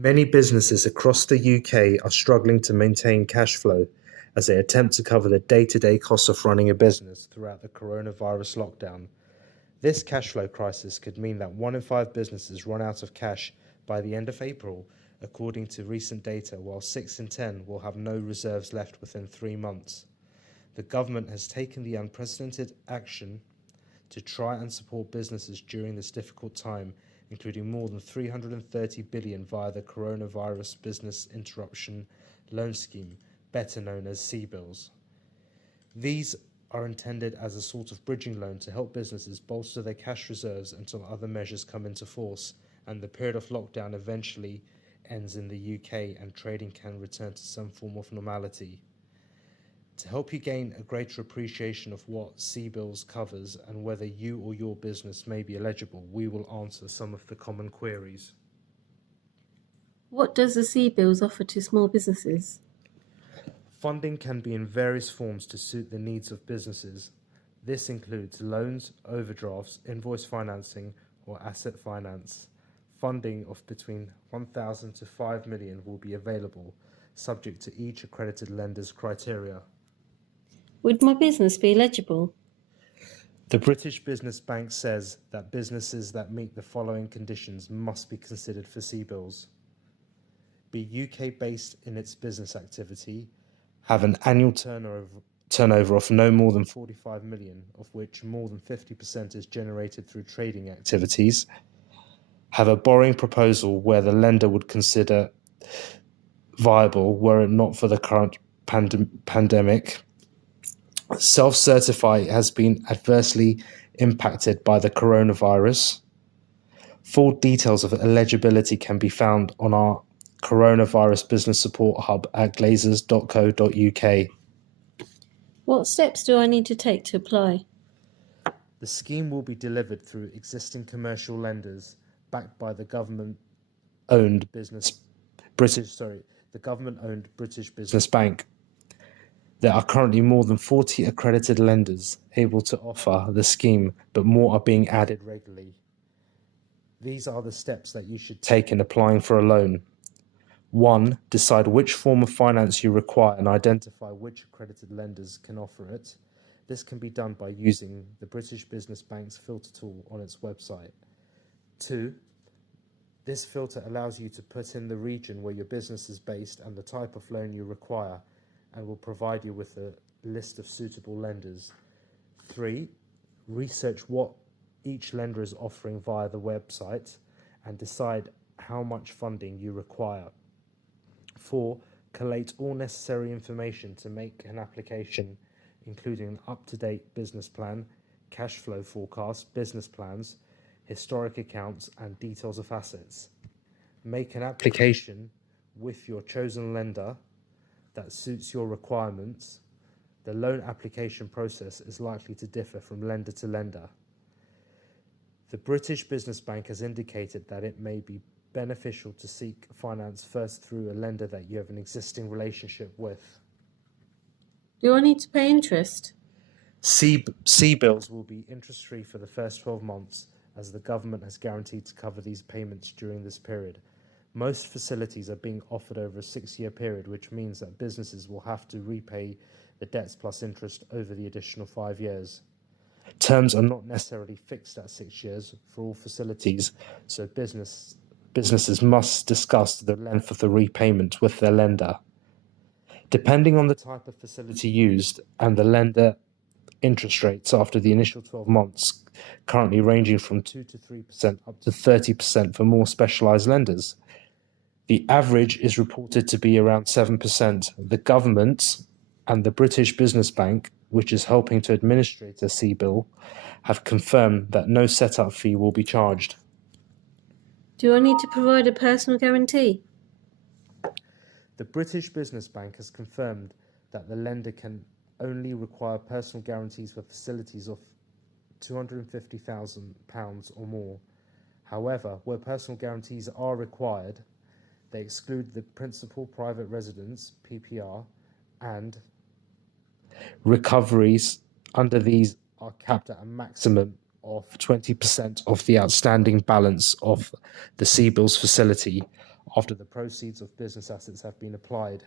Many businesses across the UK are struggling to maintain cash flow as they attempt to cover the day-to-day costs of running a business throughout the coronavirus lockdown. This cash flow crisis could mean that 1 in 5 businesses run out of cash by the end of April, according to recent data, while 6 in 10 will have no reserves left within 3 months. The government has taken the unprecedented action to try and support businesses during this difficult time, including more than 330 billion via the Coronavirus Business Interruption Loan Scheme, better known as CBILS. These are intended as a sort of bridging loan to help businesses bolster their cash reserves until other measures come into force and the period of lockdown eventually ends in the UK and trading can return to some form of normality. To help you gain a greater appreciation of what CBILS covers and whether you or your business may be eligible, we will answer some of the common queries. What does the CBILS offer to small businesses? Funding can be in various forms to suit the needs of businesses. This includes loans, overdrafts, invoice financing, or asset finance. Funding of between 1,000 to 5 million will be available, subject to each accredited lender's criteria. Would my business be eligible? The British Business Bank says that businesses that meet the following conditions must be considered for CBILS. Be UK-based in its business activity, have an annual turnover of no more than 45 million, of which more than 50% is generated through trading activities, have a borrowing proposal where the lender would consider viable were it not for the current pandemic, self-certify has been adversely impacted by the coronavirus. Full details of eligibility can be found on our Coronavirus Business Support Hub at glazers.co.uk. What steps do I need to take to apply? The scheme will be delivered through existing commercial lenders backed by the government-owned British Business Bank. There are currently more than 40 accredited lenders able to offer the scheme, but more are being added regularly. These are the steps that you should take in applying for a loan. 1. Decide which form of finance you require and identify which accredited lenders can offer it. This can be done by using the British Business Bank's filter tool on its website. 2. This filter allows you to put in the region where your business is based and the type of loan you require, and will provide you with a list of suitable lenders. 3. Research what each lender is offering via the website and decide how much funding you require. 4. Collate all necessary information to make an application, including an up-to-date business plan, cash flow forecast, business plans, historic accounts, and details of assets. Make an application with your chosen lender that suits your requirements. The loan application process is likely to differ from lender to lender. The British Business Bank has indicated that it may be beneficial to seek finance first through a lender that you have an existing relationship with. Do I need to pay interest? CBILS will be interest-free for the first 12 months, as the government has guaranteed to cover these payments during this period. Most facilities are being offered over a 6-year period, which means that businesses will have to repay the debts plus interest over the additional 5 years. Terms are not necessarily fixed at 6 years for all facilities, so businesses must discuss the length of the repayment with their lender. Depending on the type of facility used and the lender interest rates after the initial 12 months, currently ranging from 2 to 3% up to 30% for more specialised lenders. The average is reported to be around 7%. The government and the British Business Bank, which is helping to administrate the CBIL, have confirmed that no setup fee will be charged. Do I need to provide a personal guarantee? The British Business Bank has confirmed that the lender can only require personal guarantees for facilities of £250,000 or more. However, where personal guarantees are required, they exclude the principal private residence, PPR, and recoveries under these are capped at a maximum of 20% of the outstanding balance of the CBILS facility after the proceeds of business assets have been applied.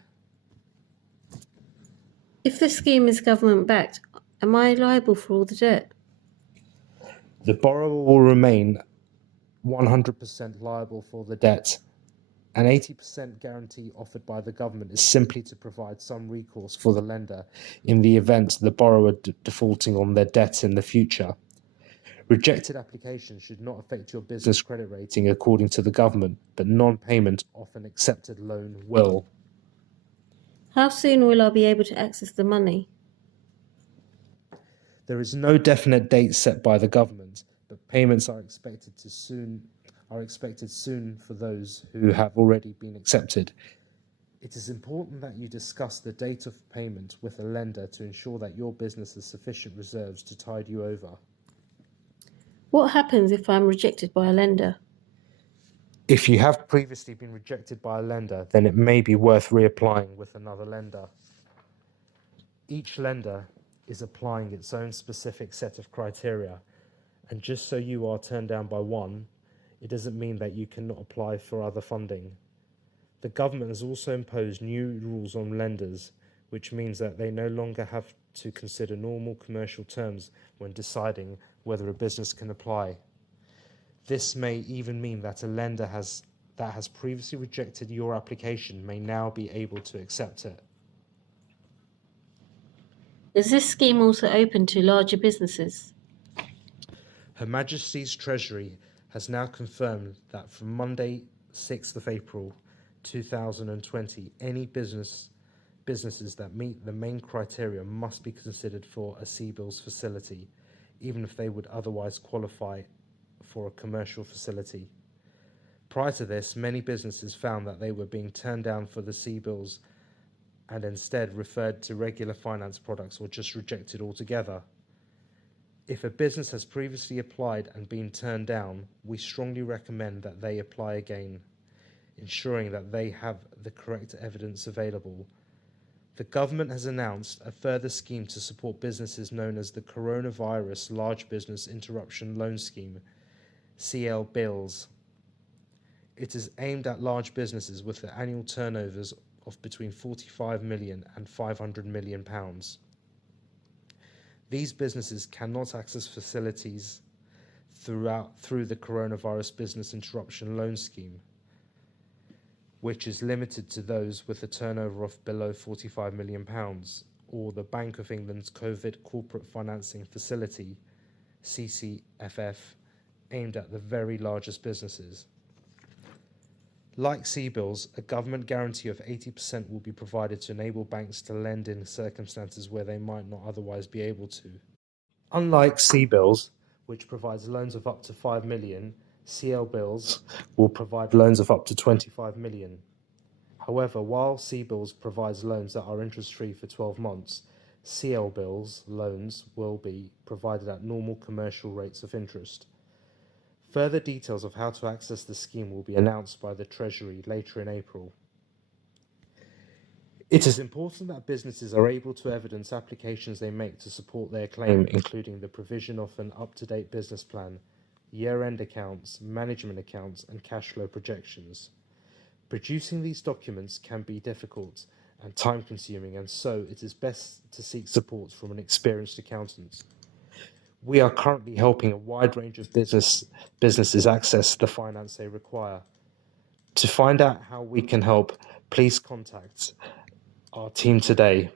If the scheme is government backed, am I liable for all the debt? The borrower will remain 100% liable for the debt. An 80% guarantee offered by the government is simply to provide some recourse for the lender in the event the borrower defaulting on their debt in the future. Rejected applications should not affect your business credit rating according to the government, but non-payment of an accepted loan will. How soon will I be able to access the money? There is no definite date set by the government, but payments are expected soon for those who have already been accepted. It is important that you discuss the date of payment with a lender to ensure that your business has sufficient reserves to tide you over. What happens if I'm rejected by a lender? If you have previously been rejected by a lender, then it may be worth reapplying with another lender. Each lender is applying its own specific set of criteria, and just so you are turned down by one, it doesn't mean that you cannot apply for other funding. The government has also imposed new rules on lenders, which means that they no longer have to consider normal commercial terms when deciding whether a business can apply. This may even mean that a lender that has previously rejected your application may now be able to accept it. Is this scheme also open to larger businesses? Her Majesty's Treasury has now confirmed that from Monday, 6th of April 2020, any businesses that meet the main criteria must be considered for a CBILS facility, even if they would otherwise qualify for a commercial facility. Prior to this, many businesses found that they were being turned down for the CBILS and instead referred to regular finance products or just rejected altogether. If a business has previously applied and been turned down, we strongly recommend that they apply again, ensuring that they have the correct evidence available. The government has announced a further scheme to support businesses known as the Coronavirus Large Business Interruption Loan Scheme, CBILS. It is aimed at large businesses with annual turnovers of between 45 million and 500 million pounds. These businesses cannot access facilities through the Coronavirus Business Interruption Loan Scheme, which is limited to those with a turnover of below 45 million pounds, or the Bank of England's COVID Corporate Financing Facility, CCFF, aimed at the very largest businesses. Like CBILS, a government guarantee of 80% will be provided to enable banks to lend in circumstances where they might not otherwise be able to. Unlike CBILS, which provides loans of up to 5 million, CBILS will provide loans of up to 25 million. However, while CBILS provides loans that are interest-free for 12 months, CBILS loans will be provided at normal commercial rates of interest. Further details of how to access the scheme will be announced by the Treasury later in April. It is important that businesses are able to evidence applications they make to support their claim, including the provision of an up-to-date business plan, year-end accounts, management accounts, and cash flow projections. Producing these documents can be difficult and time-consuming, and so it is best to seek support from an experienced accountant. We are currently helping a wide range of businesses access the finance they require. To find out how we can help, please contact our team today.